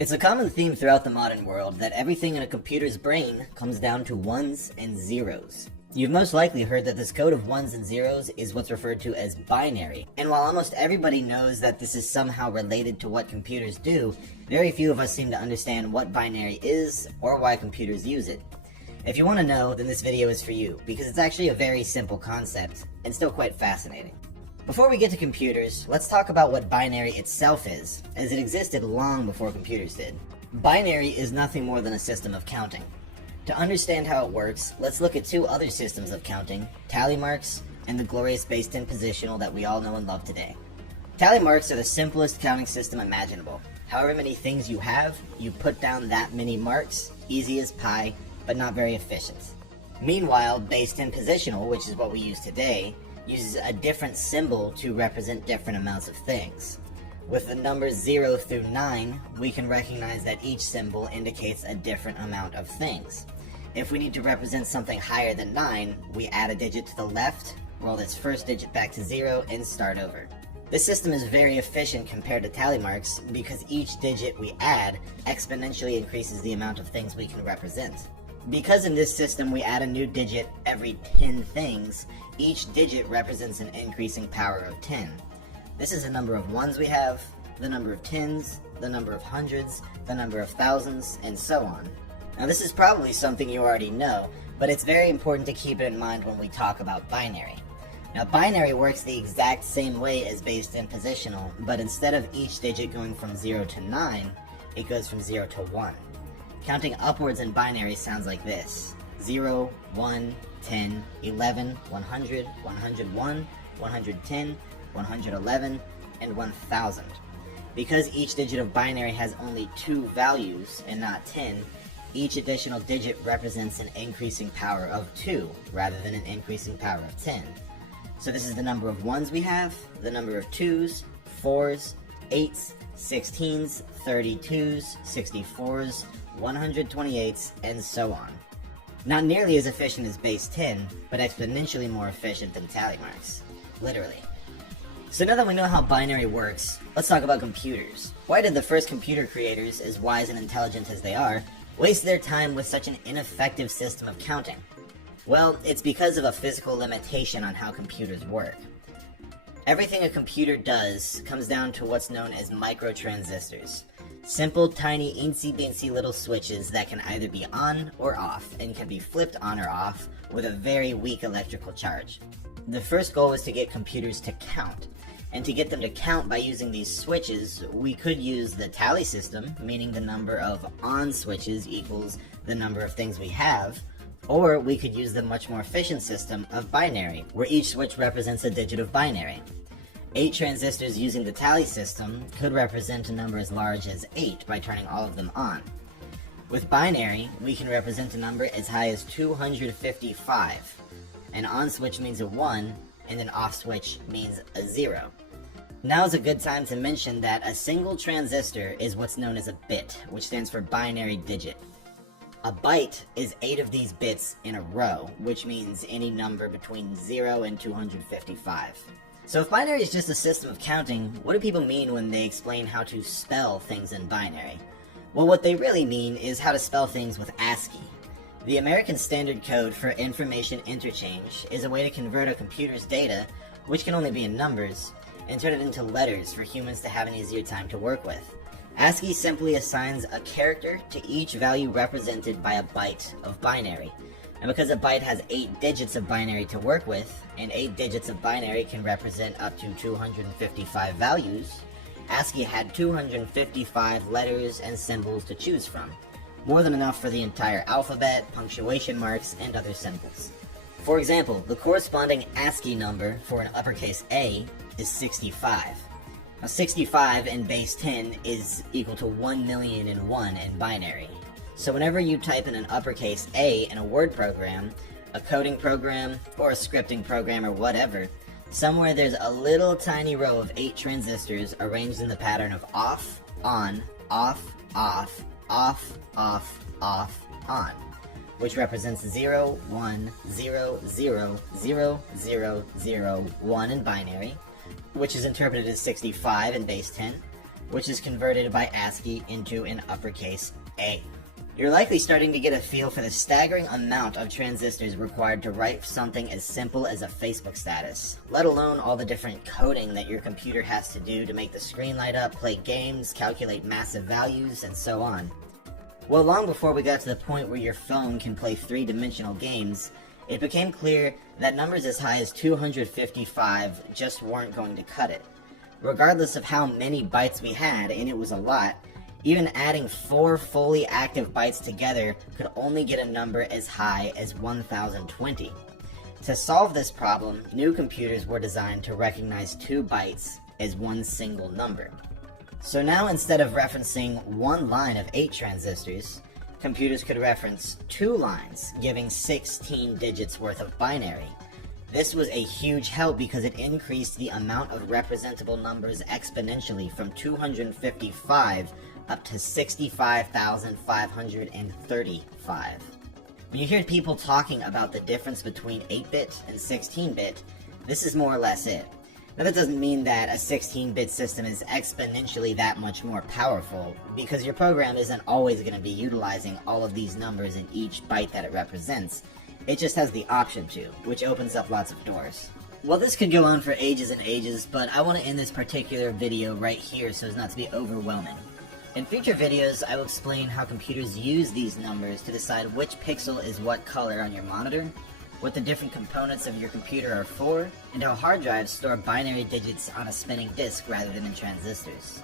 It's a common theme throughout the modern world that everything in a computer's brain comes down to ones and zeros. You've most likely heard that this code of ones and zeros is what's referred to as binary, and while almost everybody knows that this is somehow related to what computers do, very few of us seem to understand what binary is or why computers use it. If you want to know, then this video is for you, because it's actually a very simple concept, and still quite fascinating. Before we get to computers, let's talk about what binary itself is, as it existed long before computers did. Binary is nothing more than a system of counting. To understand how it works, let's look at two other systems of counting, tally marks and the glorious base 10 positional that we all know and love today. Tally marks are the simplest counting system imaginable. However many things you have, you put down that many marks, easy as pie, but not very efficient. Meanwhile, base 10 positional, which is what we use today, uses a different symbol to represent different amounts of things. With the numbers 0 through 9, we can recognize that each symbol indicates a different amount of things. If we need to represent something higher than 9, we add a digit to the left, roll its first digit back to 0, and start over. This system is very efficient compared to tally marks because each digit we add exponentially increases the amount of things we can represent. Because in this system we add a new digit every 10 things, each digit represents an increasing power of 10. This is the number of ones we have, the number of tens, the number of hundreds, the number of thousands, and so on. Now this is probably something you already know, but it's very important to keep it in mind when we talk about binary. Now binary works the exact same way as base 10 positional, but instead of each digit going from 0 to 9, it goes from 0 to 1. Counting upwards in binary sounds like this: 0, 1, 10, 11, 100, 101, 110, 111, and 1000. Because each digit of binary has only 2 values and not 10, each additional digit represents an increasing power of 2 rather than an increasing power of 10. So this is the number of ones we have, the number of 2s, 4s, 8s, 16s, 32s, 64s, 128s, and so on. Not nearly as efficient as base 10, but exponentially more efficient than tally marks. Literally. So now that we know how binary works, let's talk about computers. Why did the first computer creators, as wise and intelligent as they are, waste their time with such an ineffective system of counting? Well, it's because of a physical limitation on how computers work. Everything a computer does comes down to what's known as microtransistors. Simple, tiny, eensy-beensy little switches that can either be on or off, and can be flipped on or off with a very weak electrical charge. The first goal was to get computers to count, and to get them to count by using these switches, we could use the tally system, meaning the number of on switches equals the number of things we have, or we could use the much more efficient system of binary, where each switch represents a digit of binary. 8 transistors using the tally system could represent a number as large as 8 by turning all of them on. With binary, we can represent a number as high as 255. An on switch means a 1, and an off switch means a 0. Now is a good time to mention that a single transistor is what's known as a bit, which stands for binary digit. A byte is 8 of these bits in a row, which means any number between 0 and 255. So if binary is just a system of counting, what do people mean when they explain how to spell things in binary? Well, what they really mean is how to spell things with ASCII. The American Standard Code for Information Interchange is a way to convert a computer's data, which can only be in numbers, and turn it into letters for humans to have an easier time to work with. ASCII simply assigns a character to each value represented by a byte of binary. And because a byte has 8 digits of binary to work with, and 8 digits of binary can represent up to 255 values, ASCII had 255 letters and symbols to choose from. More than enough for the entire alphabet, punctuation marks, and other symbols. For example, the corresponding ASCII number for an uppercase A is 65. Now 65 in base 10 is equal to 1,000,001 in binary. So whenever you type in an uppercase A in a word program, a coding program, or a scripting program or whatever, somewhere there's a little tiny row of 8 transistors arranged in the pattern of off, on, off, off, off, off, off, on, which represents 0, 1, 0, 0, 0, 0, 0, 1 in binary, which is interpreted as 65 in base 10, which is converted by ASCII into an uppercase A. You're likely starting to get a feel for the staggering amount of transistors required to write something as simple as a Facebook status, let alone all the different coding that your computer has to do to make the screen light up, play games, calculate massive values, and so on. Well, long before we got to the point where your phone can play three-dimensional games, it became clear that numbers as high as 255 just weren't going to cut it. Regardless of how many bytes we had, and it was a lot, even adding 4 fully active bytes together could only get a number as high as 1020. To solve this problem, new computers were designed to recognize 2 bytes as one single number. So now instead of referencing one line of 8 transistors, computers could reference 2 lines, giving 16 digits worth of binary. This was a huge help because it increased the amount of representable numbers exponentially from 255 up to 65,535. When you hear people talking about the difference between 8-bit and 16-bit, this is more or less it. Now that doesn't mean that a 16-bit system is exponentially that much more powerful, because your program isn't always going to be utilizing all of these numbers in each byte that it represents. It just has the option to, which opens up lots of doors. Well, this could go on for ages and ages, but I want to end this particular video right here so as not to be overwhelming. In future videos, I will explain how computers use these numbers to decide which pixel is what color on your monitor, what the different components of your computer are for, and how hard drives store binary digits on a spinning disk rather than in transistors.